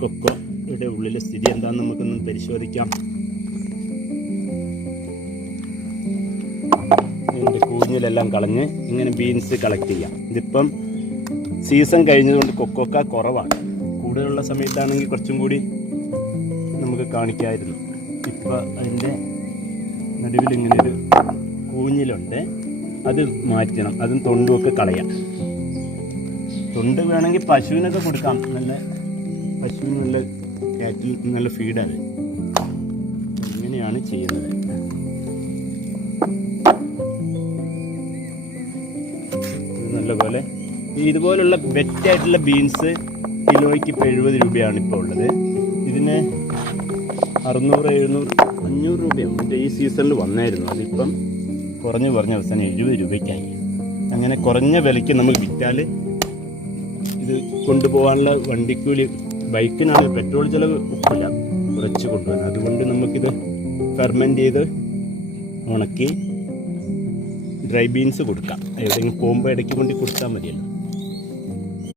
Cocoa ഇവിടെ ഉള്ളിലെ സ്ഥിതി എന്താണെന്ന് നമുക്കൊന്ന് പരിശോധിക്കാം. ഇതിൻ്റെ കൂഞ്ഞിലെല്ലാം കളഞ്ഞ് ഇങ്ങനെ ബീൻസ് കളക്ട് ചെയ്യാം. ഇതിപ്പം സീസൺ കഴിഞ്ഞതുകൊണ്ട് കൊക്കോക്ക കുറവാണ്. കൂടുതലുള്ള സമയത്താണെങ്കിൽ കുറച്ചും കൂടി നമുക്ക് കാണിക്കാമായിരുന്നു. ഇപ്പം അതിൻ്റെ നടുവിൽ ഇങ്ങനെ ഒരു കൂഞ്ഞിലുണ്ട്, അത് മാറ്റണം. അതും തൊണ്ടുമൊക്കെ കളയാം. തൊണ്ട് വേണമെങ്കിൽ പശുവിനൊക്കെ കൊടുക്കാം. നല്ല പശുവിന് നല്ല കാറ്റിൽ നല്ല ഫീഡാണ്. ഇങ്ങനെയാണ് ചെയ്യുന്നത്. നല്ലപോലെ ഇതുപോലുള്ള ബെറ്റായിട്ടുള്ള ബീൻസ് കിലോയ്ക്ക് ഇപ്പോൾ 70 രൂപയാണ് ഇപ്പോൾ ഉള്ളത്. ഇതിന് 600, 700, 500 രൂപയാണ് ഈ സീസണിൽ വന്നായിരുന്നു. അതിപ്പം കുറഞ്ഞ് അവസാനം 70 രൂപയ്ക്കായി. അങ്ങനെ കുറഞ്ഞ വിലയ്ക്ക് നമുക്ക് വിറ്റാൽ ഇത് കൊണ്ടുപോകാനുള്ള വണ്ടിക്കൂലി, ബൈക്കിനാണെങ്കിൽ പെട്രോൾ ചിലവ് ഒക്കില്ല, കുറച്ച് കൊണ്ടുപോകാൻ. അതുകൊണ്ട് നമുക്കിത് ഫെർമെൻറ്റ് ചെയ്ത് ഉണക്കി ഡ്രൈ ബീൻസ് കൊടുക്കാം. എവിടെയെങ്കിലും പോകുമ്പോൾ ഇടയ്ക്ക് കൊണ്ട് കൊടുത്താൽ മതിയല്ലോ.